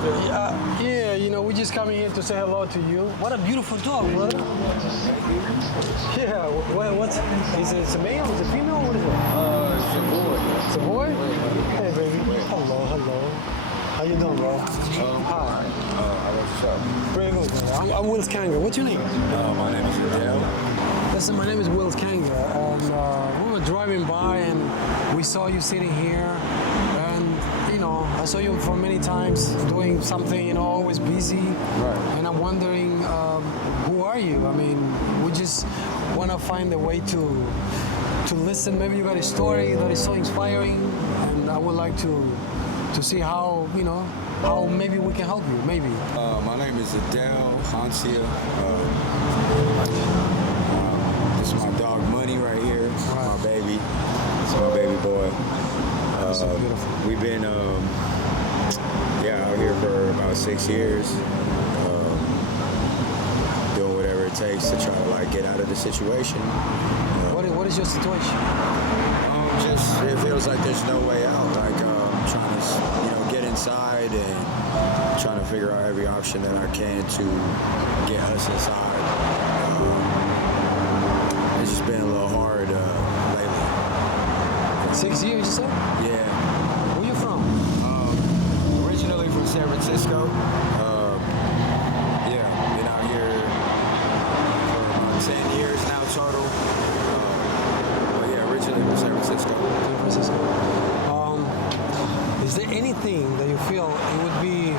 Yeah, you know, we just coming here to say hello to you. What a beautiful dog, brother. Yeah, what's, is it a male, is it a female, what is it? It's a boy. It's a boy? Hey, baby. Hello. How you doing, bro? Hi. I love the show. Pretty good, brother. I'm Wills Kanger. What's your name? My name is Adele. Listen, my name is Wills Kanger, and we were driving by and we saw you sitting here, and you know, I saw you for many times doing something, you know, always busy. Right. And I'm wondering, who are you? I mean, we just want to find a way to listen. Maybe you got a story that is so inspiring, and I would like to see how, you know, how maybe we can help you. Maybe. My name is Adele Hancia. This is my dog Money right here. This is my baby. This is my baby boy. So beautiful. We've been out here for about 6 years, doing whatever it takes to try to like get out of the situation. What is your situation? Just it feels like there's no way out. Like trying to get inside and trying to figure out every option that I can to get us inside. It's just been a little hard lately. 6 years, you said? Yeah. Where you from? Originally from San Francisco. Been out here for about 10 years now total. Originally from San Francisco. San Francisco. Is there anything that you feel it would be?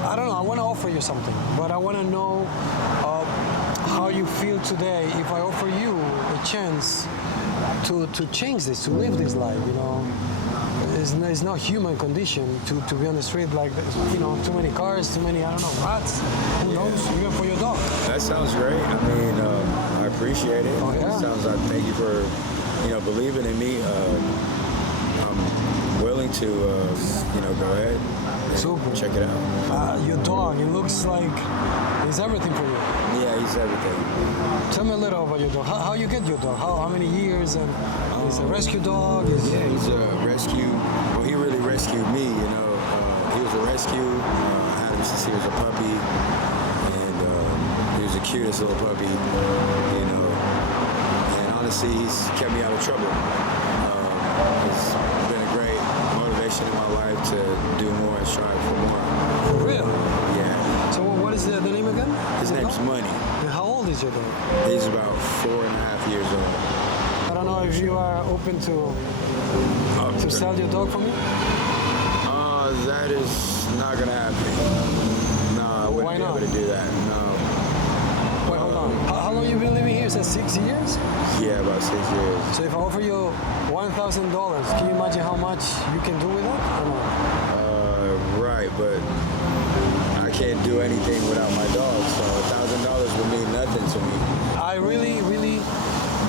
I don't know. I want to offer you something, but I want to know how you feel today. If I offer you a chance to change this, to live this life, you know, it's not human condition to be on the street like this, you know, too many cars, too many, I don't know, rats. Who knows? Even for your dog. That sounds great. I mean, I appreciate it. Oh, yeah. It sounds like thank you for believing in me. I'm willing to go ahead and Super. check it out. Your dog, it looks like he's everything for you. Yeah, he's everything. Tell me a little about your dog. How you get your dog? How many years? And he's a rescue dog? Yeah, he's a rescue. Well, he really rescued me, you know. He was a rescue. I had him since he was a puppy. And he was the cutest little puppy, you know. And honestly, he's kept me out of trouble. It's been a great motivation in my life to do more and strive for more. For real? Yeah. So what is the name again? His name's Money. And how old is your dog? He's about 4.5 years old. I don't know if you are open to sell your dog for me? That is not gonna happen. No, I wouldn't Why be not? able to do that. No. Wait, hold on. How long you been living here? Since 6 years? Yeah, about 6 years. So if I offer you $1,000, can you imagine how much you can do with it? Or no? Right, but I can't do anything without my dog, so $1,000 would mean nothing to me. I really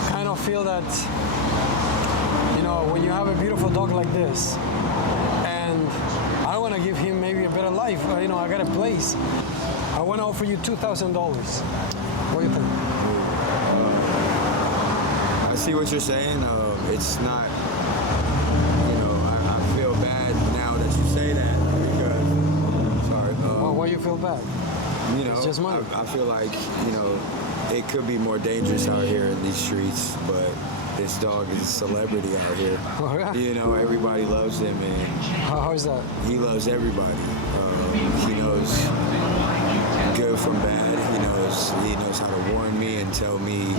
kind of feel that, you know, when you have a beautiful dog like this, and I want to give him maybe a better life, you know, I got a place. I want to offer you $2,000. What do you think? I see what you're saying. It's not, I feel bad now that you say that because, sorry. Why you feel bad? It's just money. I feel like, it could be more dangerous out here in these streets, but this dog is a celebrity out here. Oh, yeah? Everybody loves him, and How is that? he loves everybody. He knows good from bad. He knows how to warn me and tell me,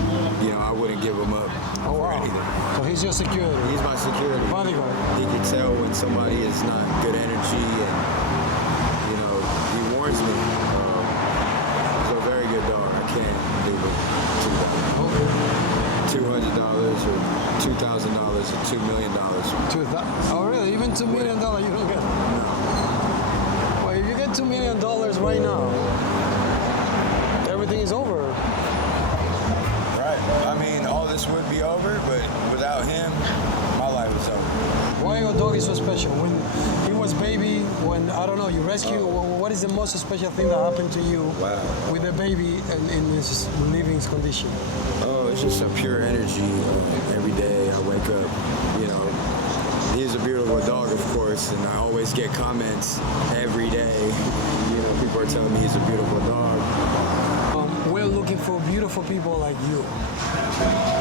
I wouldn't give him up Oh, for wow. anything. So he's your security. He's my security. Bodyguard. He can tell when somebody is not good energy, and he warns me. He's a very good dog. I can't leave him $200 or $2,000 or $2 million. Oh, really? Even $2 million you don't get? Well, if you get $2 million right now, everything is over. Right. I mean, all this would be over, but without him, my life is over. Why your dog is so special? When he was baby, when, I don't know, you rescue, what is the most special thing that happened to you with the baby in his living condition? Oh, it's just a pure energy. Every day I wake up, he's a beautiful beautiful dog, of course, and I always get comments every day. You know, people are telling me he's a beautiful dog. We're looking for beautiful people like you.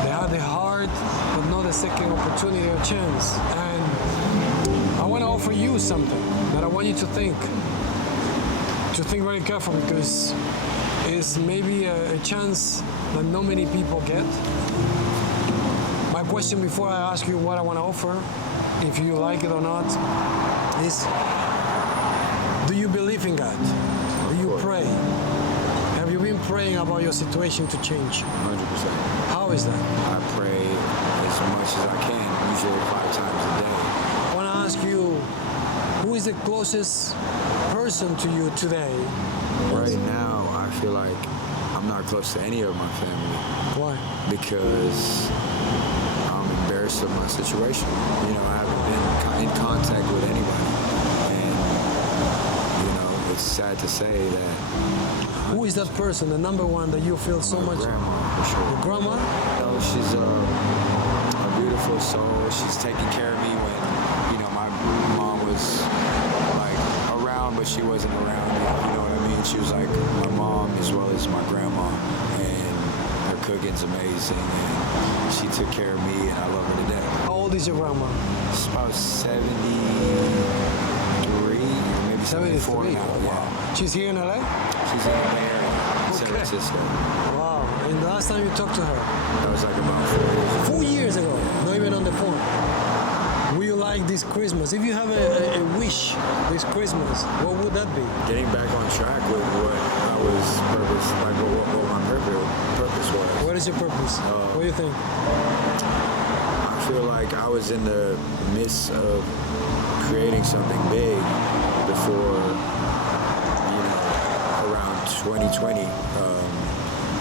They have the heart, but not a second opportunity or chance. And I want to offer you something that I want you to think very carefully, because it's maybe a chance that not many people get. My question before I ask you what I want to offer, if you like it or not, is, do you believe in God? Do you pray? Have you been praying about your situation to change? 100%. How is that? I pray as much as I can, usually 5 times a day. I want to ask you, who is the closest person to you today? Right now, I feel like I'm not close to any of my family. Why? Because I'm embarrassed of my situation. You know, I haven't been in contact with anybody. And, you know, it's sad to say that. Who is that person, the number one that you feel so My much? grandma, for sure. Your grandma? No, she's a beautiful soul. She's taking care of me when, you know, my mom was like around, but she wasn't around. You know what I mean? She was like my mom as well as my grandma, and her cooking's amazing. And she took care of me, and I love her to death. How old is your grandma? She's about 73, maybe 74 now. Yeah. She's here in LA? She's in the Bay Area, San Okay. Francisco. Wow. And the last time you talked to her? That was like about 4 years ago. 4 years ago, not even on the phone. Will you like this Christmas? If you have a wish this Christmas, what would that be? Getting back on track with what I was purpose, like what my purpose was. What is your purpose? What do you think? I feel like I was in the midst of creating something big before, you know, around 2020,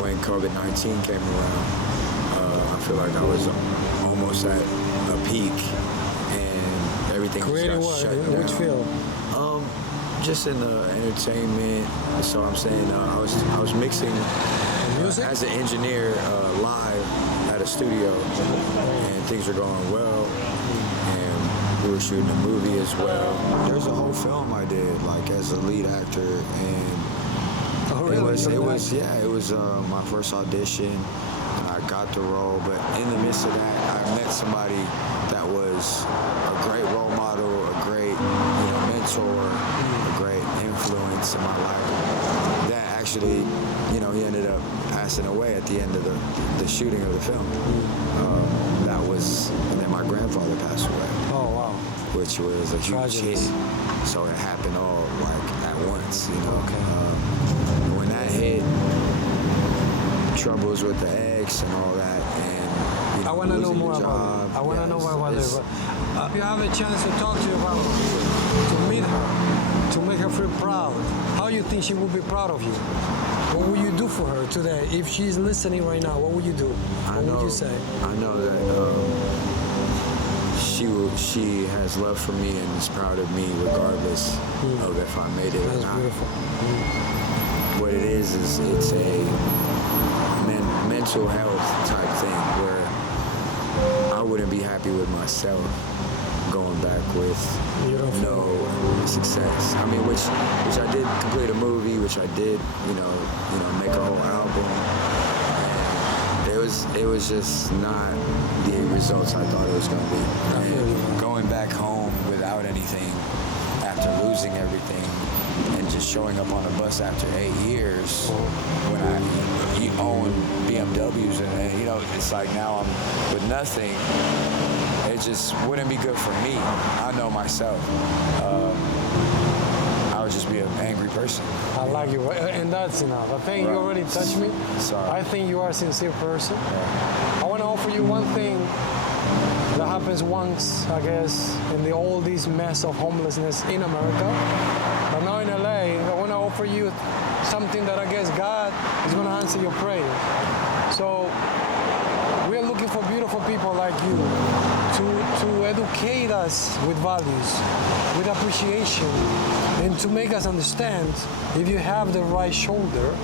when COVID-19 came around. I feel like I was almost at a peak, and everything Creating just what? got shut In down. which field? Just in the entertainment. So I'm saying I was mixing Music? as an engineer live at a studio, and things were going well. And we were shooting a movie as well. There's a whole film I did, like as a lead actor, and Oh, really? it was my first audition, and I got the role. But in the midst of that, I met somebody that was a great role model, a great, you know, mentor, a great influence in my life. That actually, you know, he ended up passing away at the end of the shooting of the film. And then my grandfather passed away, Oh, wow. which was a huge Tragedy. hit. So it happened all like at once, you know. Okay. When that hit, troubles with the ex and all that, and you know, I want to know losing more the about job, it. I want to know more about it. it's- If you have a chance to talk to your grandma, to meet her, to make her feel proud, how do you think she will be proud of you? What will you do for her today? If she's listening right now, what would you do? What would you say? I know that she has love for me and is proud of me regardless of if I made it or That's not. beautiful. What it is it's a mental health type thing where I wouldn't be happy with myself going back with no success. I mean, which I did complete a movie, which I did, you know, make a whole album. And it was just not the results I thought it was going to be. And going back home without anything after losing everything and just showing up on a bus after 8 years when you own BMWs and you know, it's like now I'm with nothing. It just wouldn't be good for me. I know myself. I would just be an angry person. I like you, and that's enough. I think you already touched me. Sorry. I think you are a sincere person. I want to offer you one thing that happens once, I guess, in all this mess of homelessness in America. But now in LA, I want to offer you something that I guess God is going to answer your prayer. So we're looking for beautiful people like you to educate us with values, with appreciation, and to make us understand if you have the right shoulder,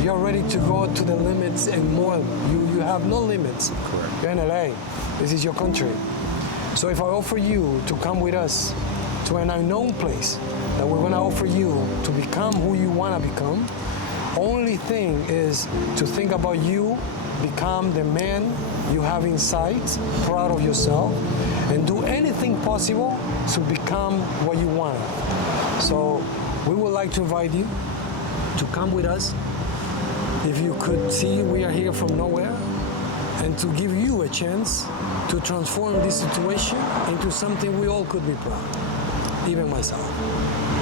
you're ready to go to the limits and more. You have no limits. Correct. You're in LA. This is your country. So if I offer you to come with us to an unknown place that we're gonna offer you to become who you wanna become, only thing is to think about you, become the man you have inside, proud of yourself, and do anything possible to become what you want. So we would like to invite you to come with us. If you could see, we are here from nowhere, and to give you a chance to transform this situation into something we all could be proud, even myself,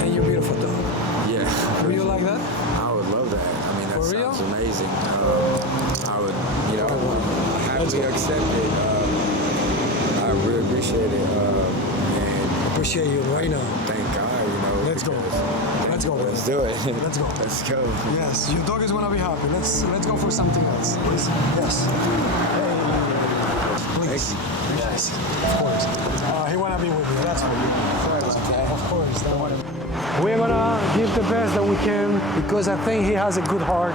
and your beautiful dog. Yeah. Would you like that? I would love that. I mean, that For real? sounds amazing. I would, happily go. accept it. I really appreciate it. And Appreciate you right now. thank God, Let's go. Let's go. Let's do it. Let's go. Let's go. Yes, your dog is gonna be happy. Let's go for something else. Please. Yes. Please. Yes. Of course. He wanna be with you. That's for you. Of course. Don't worry. We're gonna give the best that we can because I think he has a good heart,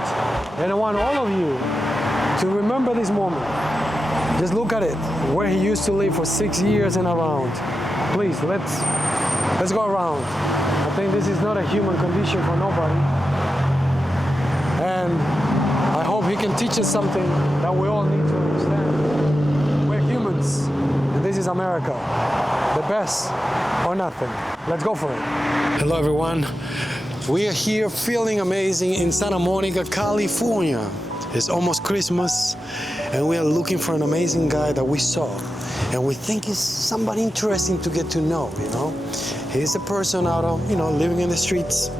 and I want all of you to remember this moment. Just look at it, where he used to live for 6 years and around. Please, let's go around. I think this is not a human condition for nobody. And I hope he can teach us something that we all need to understand. We're humans, and this is America. The best or nothing. Let's go for it. Hello, everyone. We are here feeling amazing in Santa Monica, California. It's almost Christmas, and we are looking for an amazing guy that we saw. And we think is somebody interesting to get to know, He's a person out of, living in the streets.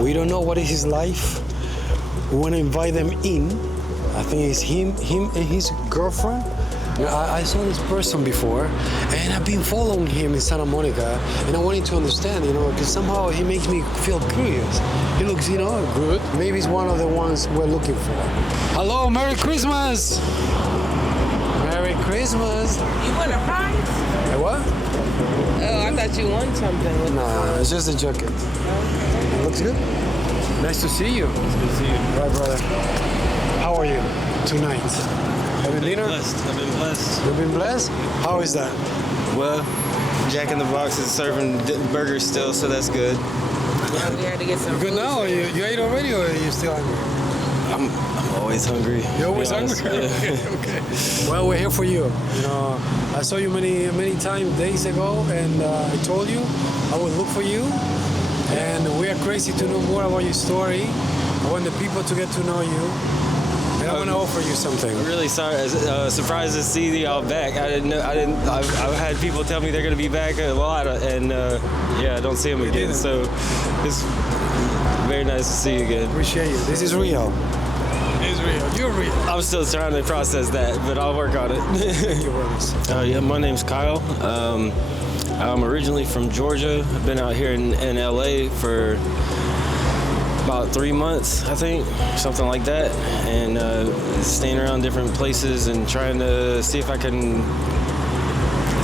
We don't know what is his life. We want to invite them in. I think it's him and his girlfriend. I saw this person before, and I've been following him in Santa Monica, and I wanted to understand, because somehow he makes me feel curious. He looks, good. Maybe he's one of the ones we're looking for. Hello, Merry Christmas! Merry Christmas! You want a prize? Hey, what? Oh, I thought you won something. With No, it's just a jacket. It looks good. Nice to see you. It's good to see you. Right, brother. How are you tonight? Having dinner? I've been blessed. You've been blessed? How is that? Well, Jack in the Box is serving burgers still, so that's good. Yeah, we had to get some. Good food. now? You ate already or are you still hungry? I'm always hungry. You're always to be honest. hungry? Yeah. Okay. Well, we're here for you. I saw you many times days ago, and I told you I would look for you. And we are crazy to know more about your story. I want the people to get to know you. And I want to offer you something. I'm really sorry. Surprised to see y'all back. I didn't know. I've had people tell me they're gonna be back a lot, and I don't see them again. didn't. So it's very nice to see you again. Appreciate you. This is real. It is real. You're real. I'm still trying to process that, but I'll work on it. Thank you, brothers. My name's Kyle. I'm originally from Georgia. I've been out here in LA for about 3 months, I think, something like that, and staying around different places and trying to see if I can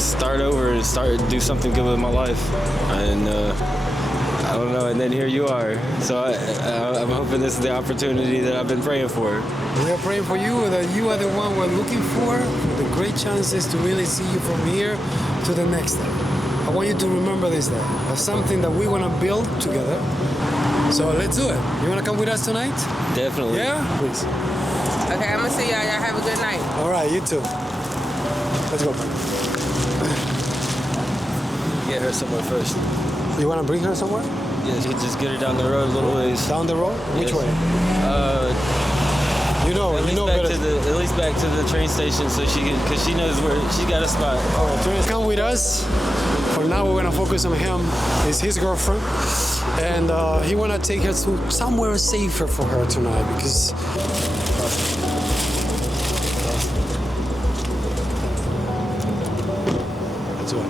start over and do something good with my life. And I don't know, and then here you are. So I'm hoping this is the opportunity that I've been praying for. We are praying for you, that you are the one we're looking for, with the great chances to really see you from here to the next step. I want you to remember this day as something that we want to build together. So let's do it. You want to come with us tonight? Definitely. Yeah? Please. Okay, I'm gonna see y'all. Y'all have a good night. All right, you too. Let's go. Get her somewhere first. You want to bring her somewhere? Yeah, just get her down the road a little ways. Down the road? Which Yes. way? At least back to the train station, so because she knows where she got a spot. All right, come with us. For now, we're gonna focus on him. It's his girlfriend, and he wanna take her to somewhere safer for her tonight because. Let's do it.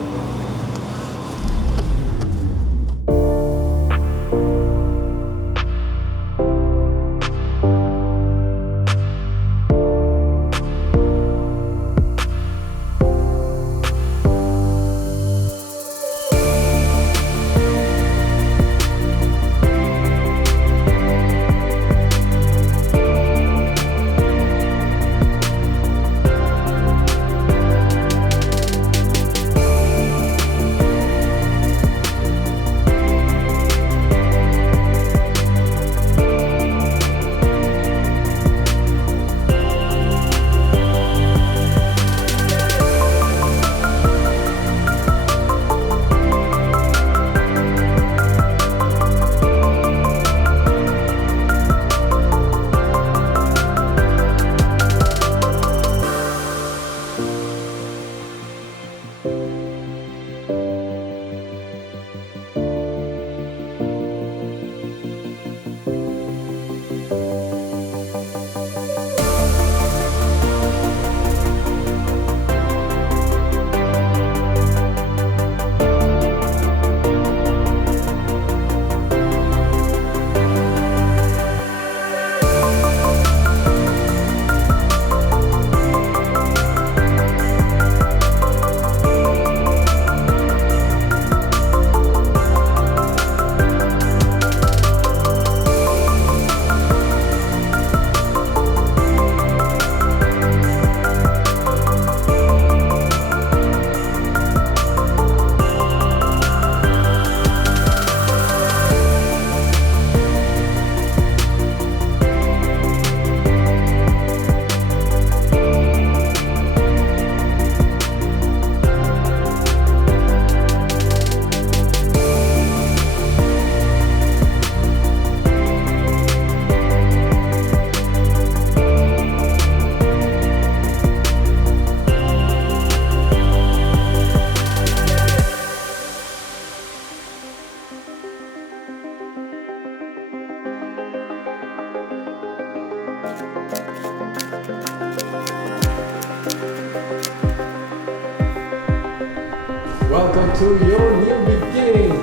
Welcome to your new beginning.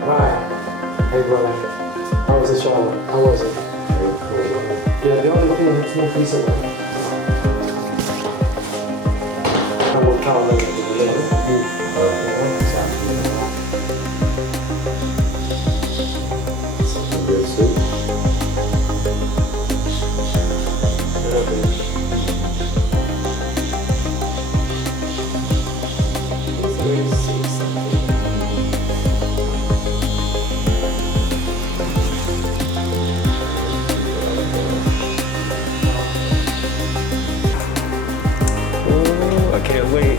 Right. Hey, brother. How was the shower? How was it? Yeah, the only thing that's no piece of it. I will count later. Good soup. I can't wait.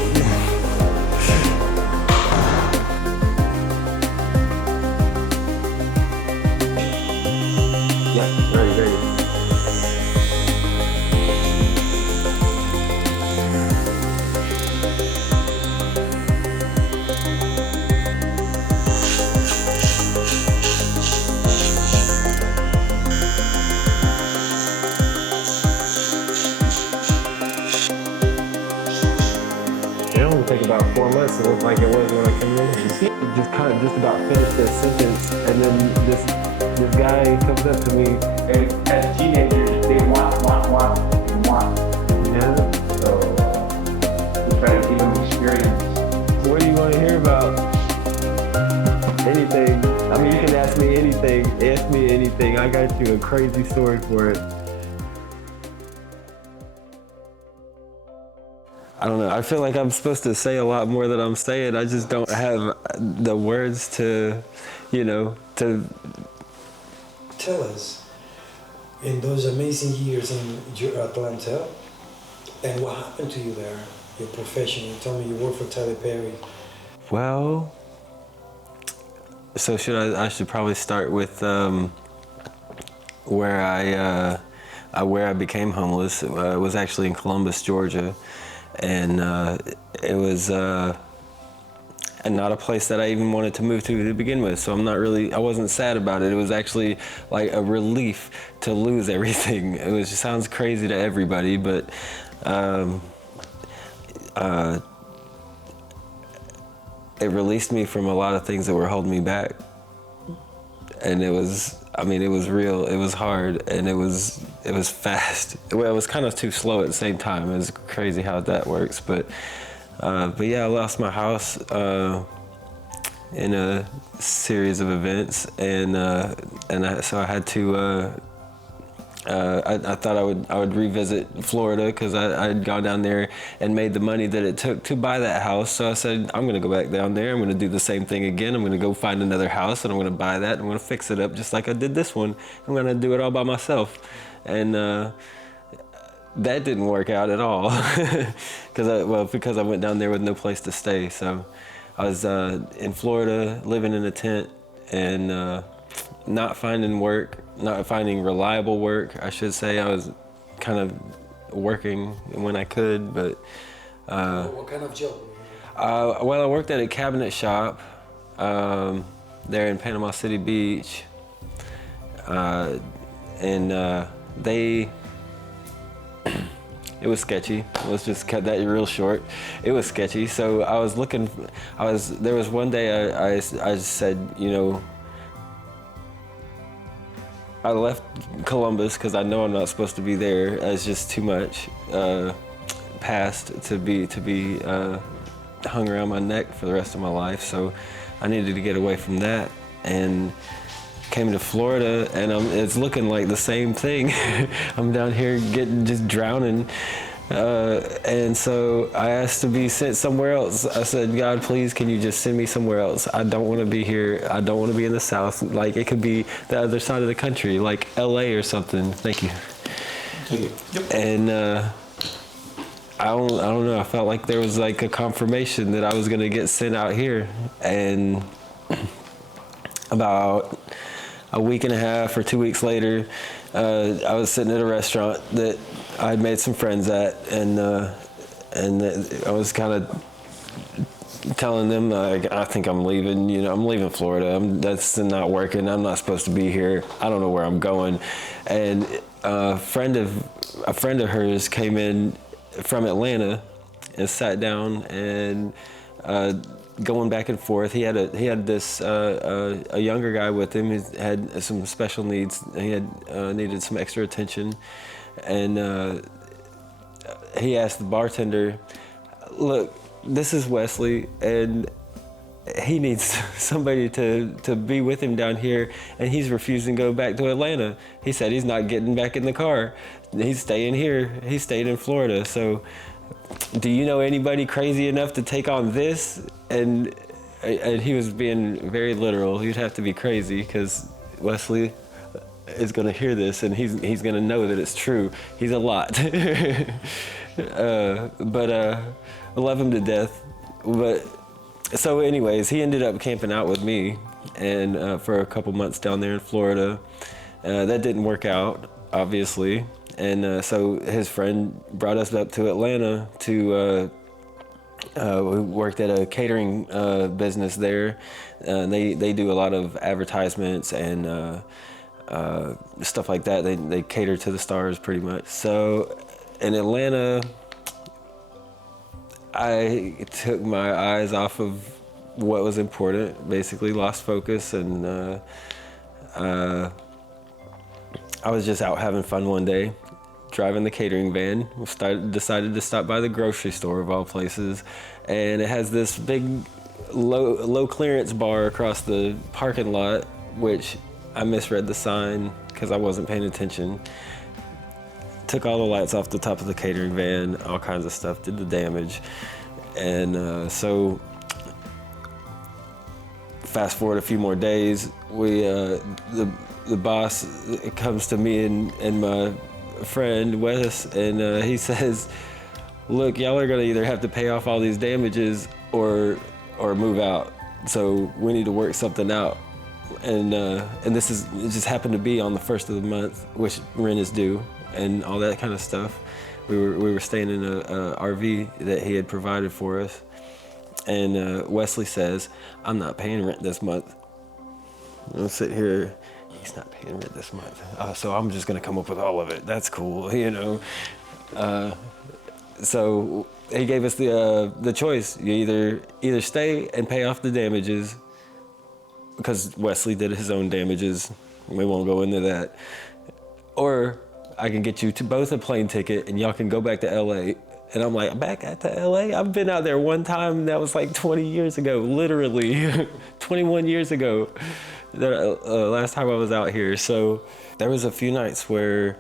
Yeah, ready. It only took about 4 months. It looked like it was when I came in. Just about finished this sentence, and then this guy comes up to me. And as teenagers, they want. Yeah. So we try to give them experience. What do you want to hear about? Anything. I mean, you can ask me anything. Ask me anything. I got you a crazy story for it. I don't know. I feel like I'm supposed to say a lot more than I'm saying. I just don't have the words to, to. Tell us, in those amazing years in Atlanta, and what happened to you there, your profession. You told me you worked for Tyler Perry. Well, so I should probably start with where I became homeless. It was actually in Columbus, Georgia, and it was and not a place that I even wanted to move to begin with. So I wasn't sad about it. It was actually like a relief to lose everything. It just sounds crazy to everybody, but it released me from a lot of things that were holding me back. And it was real, it was hard, and it was fast. Well, it was kind of too slow at the same time. It was crazy how that works, but yeah, I lost my house in a series of events, so I had to. I thought I would revisit Florida because I'd gone down there and made the money that it took to buy that house. So I said, I'm gonna go back down there. I'm gonna do the same thing again. I'm gonna go find another house and I'm gonna buy that. I'm gonna fix it up just like I did this one. I'm gonna do it all by myself, and that didn't work out at all because I went down there with no place to stay. So I was in Florida living in a tent and not finding reliable work, I should say. I was kind of working when I could, but What kind of job? well, I worked at a cabinet shop there in Panama City Beach, and it was sketchy. Let's just cut that real short. It was sketchy. So there was one day I said, I left Columbus because I know I'm not supposed to be there. It's just too much past to be hung around my neck for the rest of my life. So I needed to get away from that and came to Florida, and it's looking like the same thing. I'm down here just drowning. And so I asked to be sent somewhere else. I said, God, please, can you just send me somewhere else? I don't want to be here. I don't want to be in the South. Like, it could be the other side of the country, like LA or something. Thank you. Yep. And I don't know. I felt like there was like a confirmation that I was going to get sent out here. And about a week and a half or 2 weeks later, I was sitting at a restaurant that I'd made some friends at, and I was kind of telling them, I think I'm leaving. I'm leaving Florida. That's not working. I'm not supposed to be here. I don't know where I'm going. And a friend of hers came in from Atlanta and sat down and going back and forth. He had this a younger guy with him who had some special needs. He had needed some extra attention, and he asked the bartender, "Look, this is Wesley, and he needs somebody to be with him down here, and he's refusing to go back to Atlanta. He said he's not getting back in the car. He's staying here. He stayed in Florida. So, do you know anybody crazy enough to take on this?" And he was being very literal. He'd have to be crazy because Wesley is going to hear this, and he's going to know that it's true. He's a lot. But I love him to death. But so anyways, he ended up camping out with me and for a couple months down there in Florida. That didn't work out, obviously. And so his friend brought us up to Atlanta to, we worked at a catering business there. They do a lot of advertisements and stuff like that. They cater to the stars pretty much. So in Atlanta, I took my eyes off of what was important, basically lost focus, and I was just out having fun one day, driving the catering van. Decided to stop by the grocery store of all places, and it has this big low clearance bar across the parking lot, which I misread the sign because I wasn't paying attention. Took all the lights off the top of the catering van, all kinds of stuff, did the damage. And so fast forward a few more days, the boss comes to me and my friend Wes, and he says, "Look, y'all are gonna either have to pay off all these damages or move out. So we need to work something out." And it just happened to be on the 1st of the month, which rent is due, and all that kind of stuff. We were staying in a RV that he had provided for us, and Wesley says, "I'm not paying rent this month." I'm sitting here, he's not paying rent this month, so I'm just gonna come up with all of it. That's cool, you know. So he gave us the choice: you either stay and pay off the damages, because Wesley did his own damages. We won't go into that, or I can get you to both a plane ticket and y'all can go back to LA. And I'm like, back to LA? I've been out there one time, and that was like 20 years ago, literally 21 years ago, last time I was out here. So there was a few nights where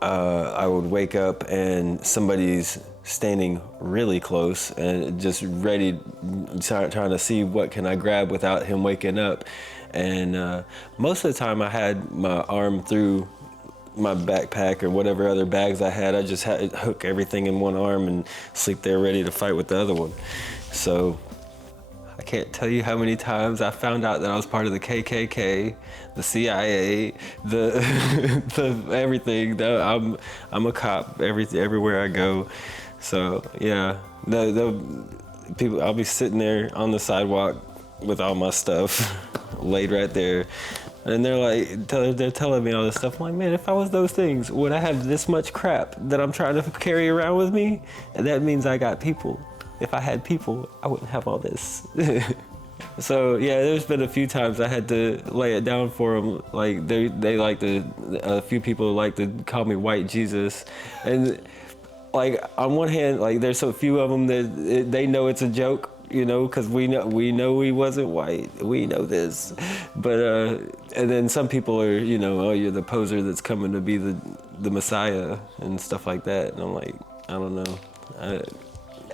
I would wake up and somebody's standing really close and just ready, trying to see what can I grab without him waking up. And most of the time I had my arm through my backpack or whatever other bags I had. I just had to hook everything in one arm and sleep there ready to fight with the other one. So I can't tell you how many times I found out that I was part of the KKK, the CIA, the everything. I'm a cop everywhere I go. So yeah, the people, I'll be sitting there on the sidewalk with all my stuff laid right there. And they're like, they're telling me all this stuff. I'm like, man, if I was those things, would I have this much crap that I'm trying to carry around with me? And that means I got people. If I had people, I wouldn't have all this. So yeah, there's been a few times I had to lay it down for them. Like they like to, a few people like to call me White Jesus. And like on one hand, like there's so few of them that they know it's a joke. You know, because we know he wasn't white. We know this, but and then some people are, you know, oh, you're the poser that's coming to be the Messiah and stuff like that. And I'm like, I don't know.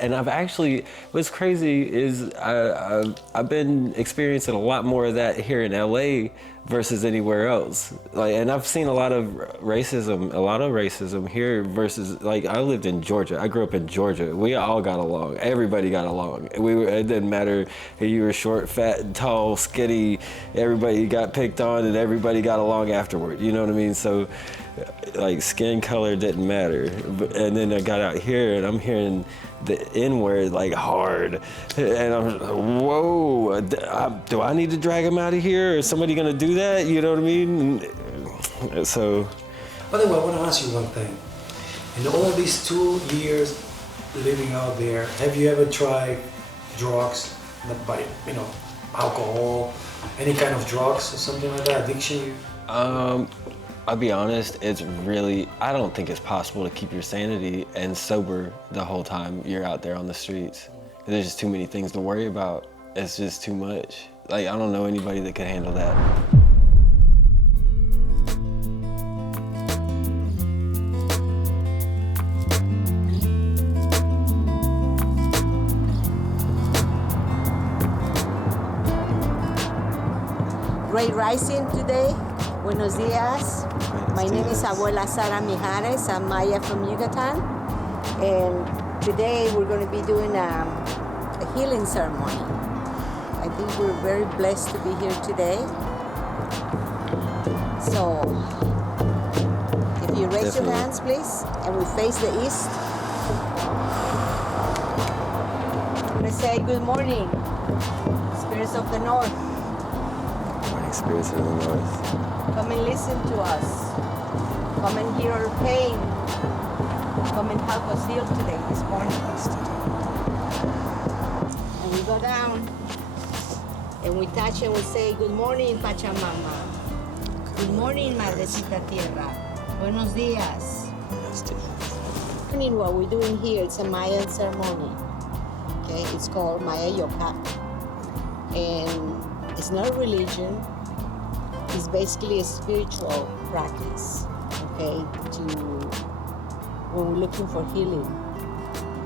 And I've actually, what's crazy is I've been experiencing a lot more of that here in LA versus anywhere else. Like, and I've seen a lot of racism here versus, like, I lived in Georgia. I grew up in Georgia. We all got along. Everybody got along. It didn't matter if you were short, fat, tall, skinny. Everybody got picked on and everybody got along afterward. You know what I mean? So, like, skin color didn't matter. And then I got out here and I'm hearing the N-word like hard, and I'm like, whoa, do I need to drag him out of here? Is somebody gonna do that? You know what I mean? So. By the way, I want to ask you one thing. In all these 2 years living out there, have you ever tried drugs, not by, alcohol, any kind of drugs or something like that, addiction? I'll be honest, I don't think it's possible to keep your sanity and sober the whole time you're out there on the streets. There's just too many things to worry about. It's just too much. Like, I don't know anybody that could handle that. Great rising today. Buenos dias. My name is Abuela Sara Mijares. I'm Maya from Yucatan. And today we're going to be doing a healing ceremony. I think we're very blessed to be here today. So, if you raise your hands, please, and we face the east. I'm going to say good morning, spirits of the north. Spirits of the North. Come and listen to us. Come and hear our pain. Come and help us heal today, this morning. And we go down and we touch and we say, good morning, Pachamama. Good morning, Madrecita Tierra. Buenos dias. What we're doing here, it's a Mayan ceremony. Okay, it's called Maya Yoka. And it's not a religion. It's basically a spiritual practice, okay, when we're looking for healing,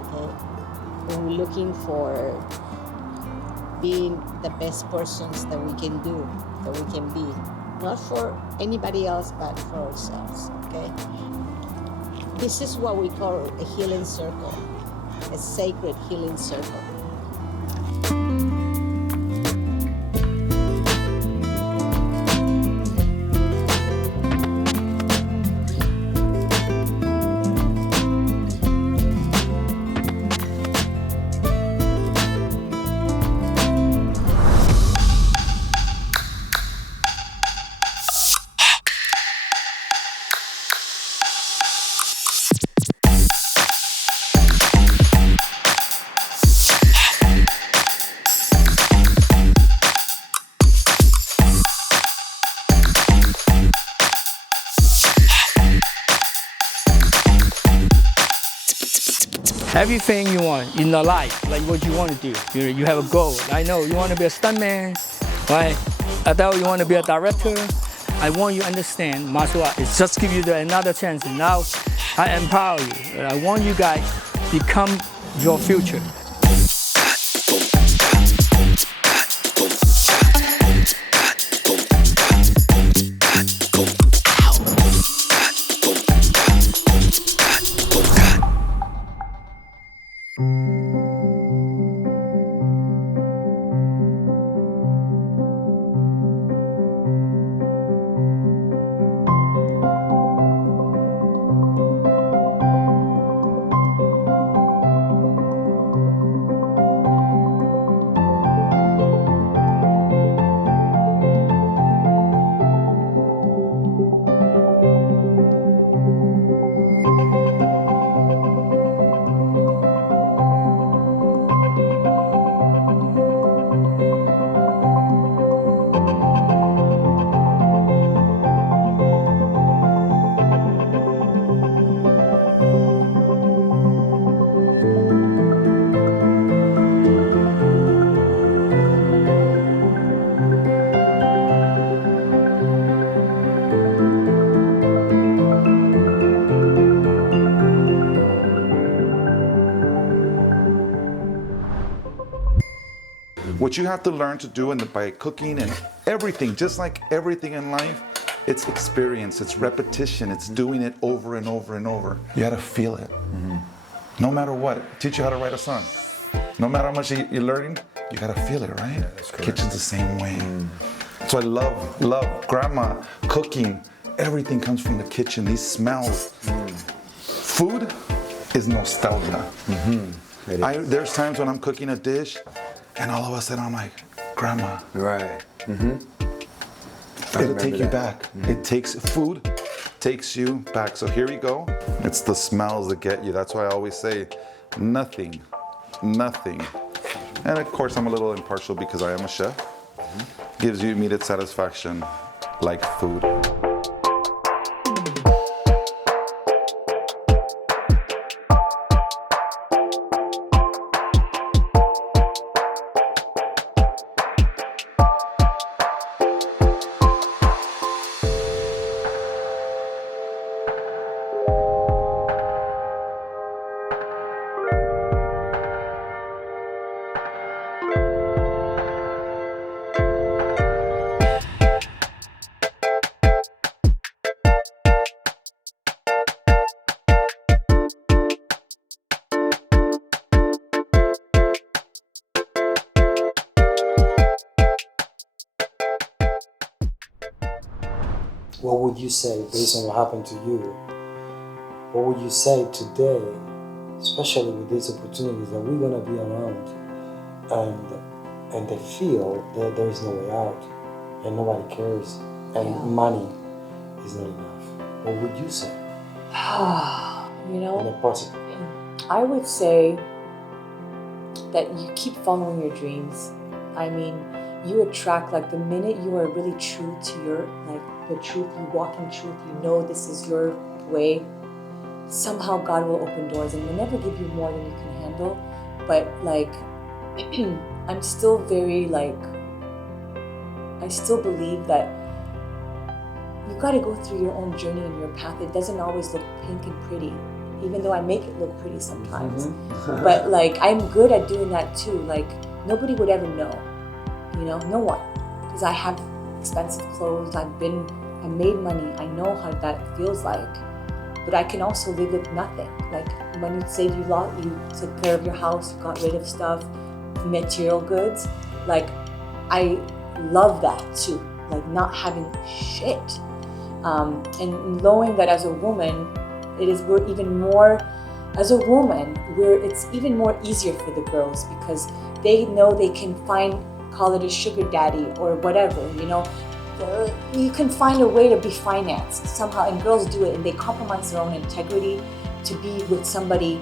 okay, when we're looking for being the best persons that we can do, that we can be, not for anybody else, but for ourselves, okay? This is what we call a healing circle, a sacred healing circle. Everything you want in the life, like what you want to do. You have a goal. I know you want to be a stuntman, right? I thought you want to be a director. I want you to understand martial art is just give you another chance. And now I empower you. I want you guys to become your future. What you have to learn to do by cooking and everything, just like everything in life, it's experience, it's repetition, it's doing it over and over and over. You gotta feel it. No matter what. Teach you how to write a song. No matter how much you're learning, you gotta feel it, right? Yeah, kitchen's the same way. So I love grandma cooking. Everything comes from the kitchen, these smells. Food is nostalgia. There's times when I'm cooking a dish and all of a sudden I'm like, grandma. Right. It'll take you back. It takes food, takes you back. So here we go. It's the smells that get you. That's why I always say, nothing And of course, I'm a little impartial because I am a chef. Gives you immediate satisfaction, like food. What would you say, based on what happened to you, what would you say today, especially with these opportunities that we're gonna be around, and they feel that there is no way out, and nobody cares, and money is not enough? What would you say? You know, In a positive. I would say that you keep following your dreams. I mean, you attract, like, the minute you are really true to your, like, the truth, you walk in truth, you know this is your way, somehow God will open doors and will never give you more than you can handle. But, like, I'm still very, like, I still believe that you got to go through your own journey and your path. It doesn't always look pink and pretty, even though I make it look pretty sometimes. But, like, I'm good at doing that too. Like, nobody would ever know, you know, no one, because I have expensive clothes, I made money, I know how that feels like. But I can also live with nothing. Like, when you say you took care of your house, you got rid of stuff, material goods, like, I love that too, like not having shit. And knowing that as a woman, we're even more, as a woman, it's even more easier for the girls because they know they can call it a sugar daddy or whatever, you know. You can find a way to be financed somehow, and girls do it, and they compromise their own integrity to be with somebody,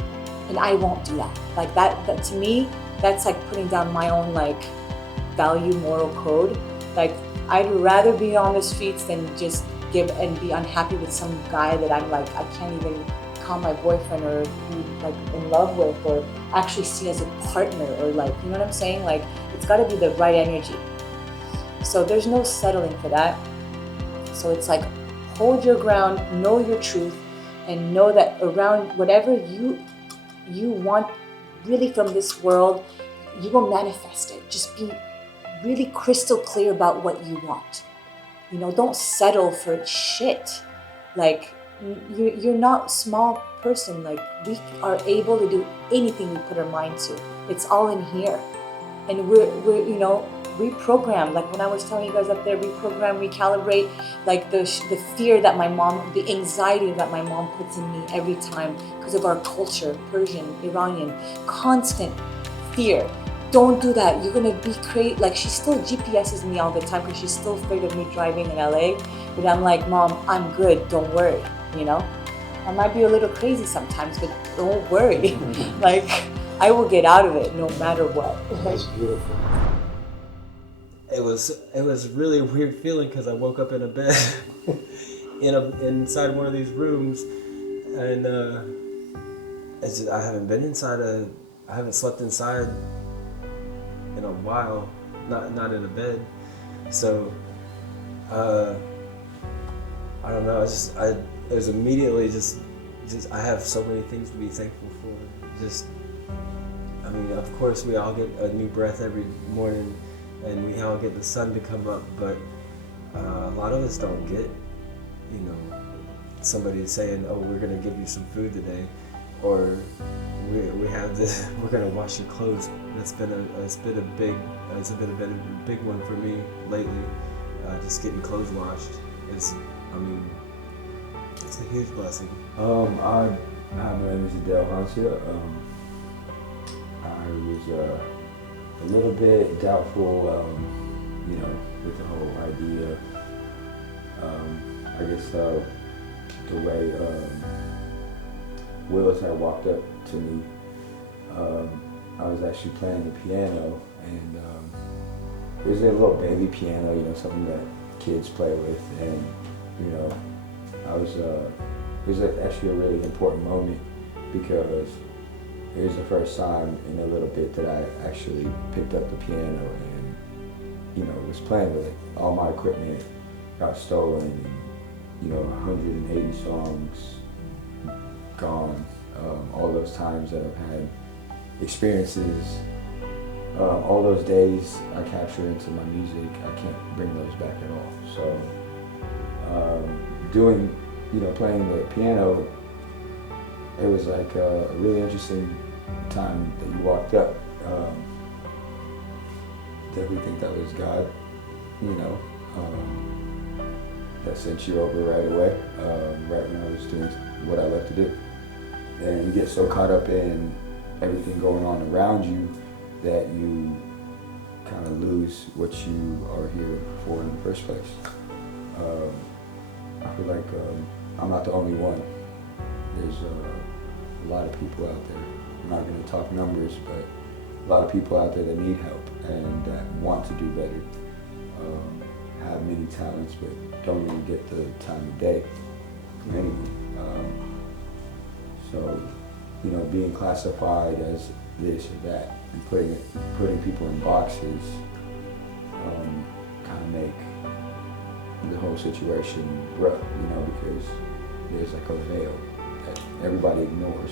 and I won't do that. Like that to me, that's like putting down my own, like, value, moral code. Like, I'd rather be on the streets than just give and be unhappy with some guy that I'm like, I can't even call my boyfriend or be, like, in love with or actually see as a partner, or, like, you know what I'm saying? Like, it's got to be the right energy. So there's no settling for that. So it's like, hold your ground, know your truth, and know that around whatever you want really from this world, you will manifest it. Just be really crystal clear about what you want. You know, don't settle for shit. Like, you're not a small person. Like, we are able to do anything we put our mind to. It's all in here. And we're you know, reprogram. Like, when I was telling you guys up there, reprogram, recalibrate, like the fear that the anxiety that my mom puts in me every time because of our culture, Persian, Iranian, constant fear. Don't do that. You're gonna be crazy. Like, she still GPSes me all the time because she's still afraid of me driving in LA. But I'm like, Mom, I'm good. Don't worry. You know, I might be a little crazy sometimes, but don't worry. Like, I will get out of it no matter what. That's beautiful. It was really a weird feeling because I woke up in a bed inside one of these rooms, and I haven't slept inside in a while, not in a bed. So I don't know. It was immediately just I have so many things to be thankful for. I mean, of course we all get a new breath every morning, and we all get the sun to come up, but a lot of us don't get, you know, somebody saying, oh, we're gonna give you some food today, or we have this, we're gonna wash your clothes. It's been a big one for me lately. Just getting clothes washed. It's a huge blessing. My name is Adele Hansha. I was a little bit doubtful, you know, with the whole idea. I guess the way Willis had walked up to me, I was actually playing the piano, and it was a little baby piano, you know, something that kids play with, and you know, it was actually a really important moment because it was the first time in a little bit that I actually picked up the piano and, you know, was playing with it. All my equipment got stolen, and, you know, 180 songs gone. All those times that I've had experiences, all those days I capture into my music, I can't bring those back at all. So playing the piano, it was like a really interesting time that you walked up. Did we think that was God, you know, that sent you over right away, right when I was doing what I love to do. And you get so caught up in everything going on around you that you kind of lose what you are here for in the first place. I feel like I'm not the only one. There's a lot of people out there. I'm not going to talk numbers, but a lot of people out there that need help and that want to do better. Have many talents, but don't even get the time of day from anyone. So, you know, being classified as this or that and putting people in boxes kind of make the whole situation rough, you know, because there's like a veil that everybody ignores.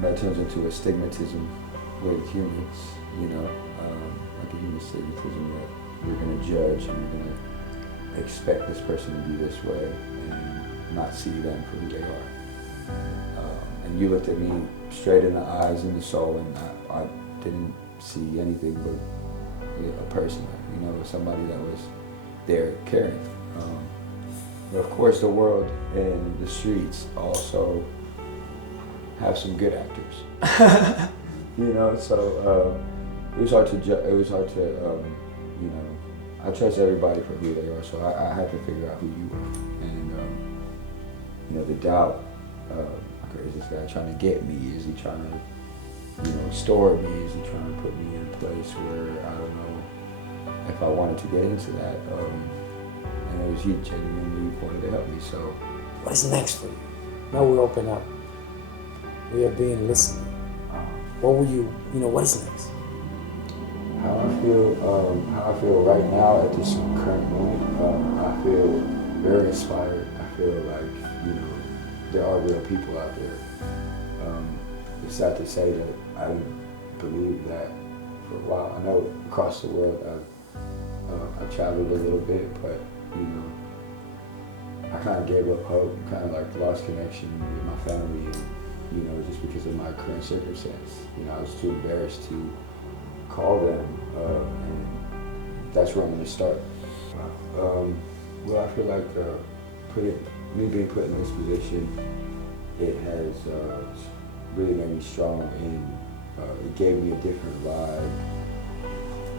That turns into a stigmatism with humans, you know, like a human stigmatism that you're going to judge and you're going to expect this person to be this way and not see them for who they are. And you looked at me straight in the eyes and the soul, and I didn't see anything but a person, you know, somebody that was there caring. But of course the world and the streets also have some good actors. You know, so it was hard to, you know, I trust everybody for who they are, so I had to figure out who you were. And, you know, the doubt, okay, is this guy trying to get me? Is he trying to, you know, store me? Is he trying to put me in a place where I don't know if I wanted to get into that? And it was he genuinely wanted to help me, so. What is next for you? Now we open up. We are being listening. What will you know, what is next? How I feel right now at this current moment, I feel very inspired. I feel like, you know, there are real people out there. It's sad to say that I didn't believe that for a while. I know across the world I traveled a little bit, but, you know, I kind of gave up hope, kind of like lost connection with my family, and, you know, just because of my current circumstance. You know, I was too embarrassed to call them, and that's where I'm going to start. Well, I feel like me being put in this position, it has really made me strong, and it gave me a different vibe.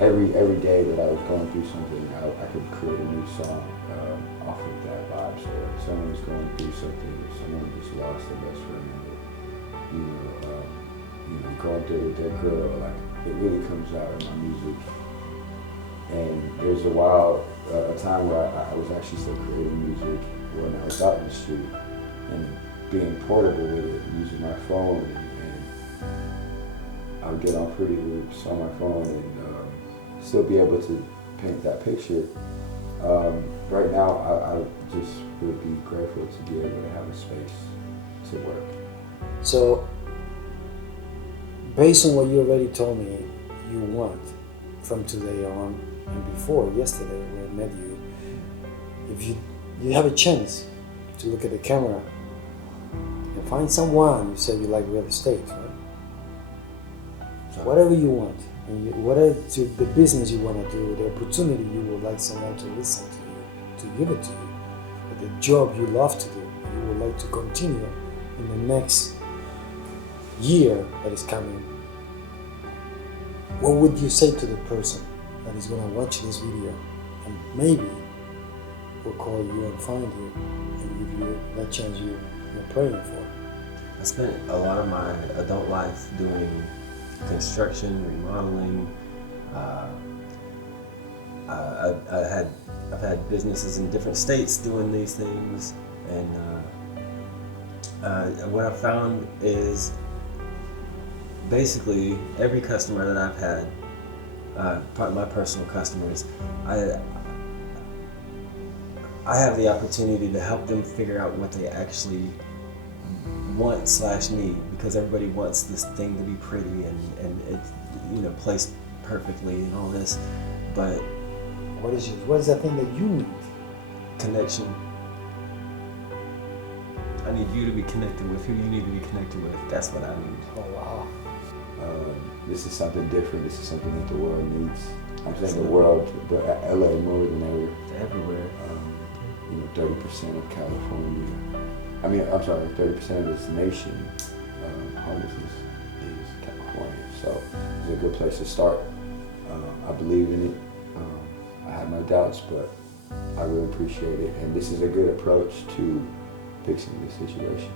Every day that I was going through something, I could create a new song off of that vibe. So if someone was going through something, if someone just lost their best friend, you know, going through with their girl, like, it really comes out in my music. And there's a time where I was actually still creating music when I was out in the street and being portable with it, using my phone, and I would get on Fruity Loops on my phone and still be able to paint that picture. Right now, I just would be grateful to be able to have a space to work. So, based on what you already told me you want from today on and before yesterday when I met you, if you have a chance to look at the camera and find someone, you said you like real estate, right? So whatever you want, and whatever the business you want to do, the opportunity you would like someone to listen to you, to give it to you, or the job you love to do, you would like to continue in the next year that is coming, what would you say to the person that is going to watch this video and maybe will call you and find you and give you that chance you're praying for? I spent a lot of my adult life doing construction, remodeling. I've had businesses in different states doing these things, and what I've found is basically every customer that I've had, my personal customers, I have the opportunity to help them figure out what they actually want/need, because everybody wants this thing to be pretty and it's, you know, placed perfectly and all this, but What is that thing that you need? connection. I need you to be connected with who you need to be connected with. That's what I need. Oh wow. This is something different. This is something that the world needs. I'm saying the world, but LA more than ever. Everywhere. 30% of California. I mean, I'm sorry, 30% of this nation, homelessness is California. So it's a good place to start. I believe in it. I have my doubts, but I really appreciate it. And this is a good approach to fixing the situation.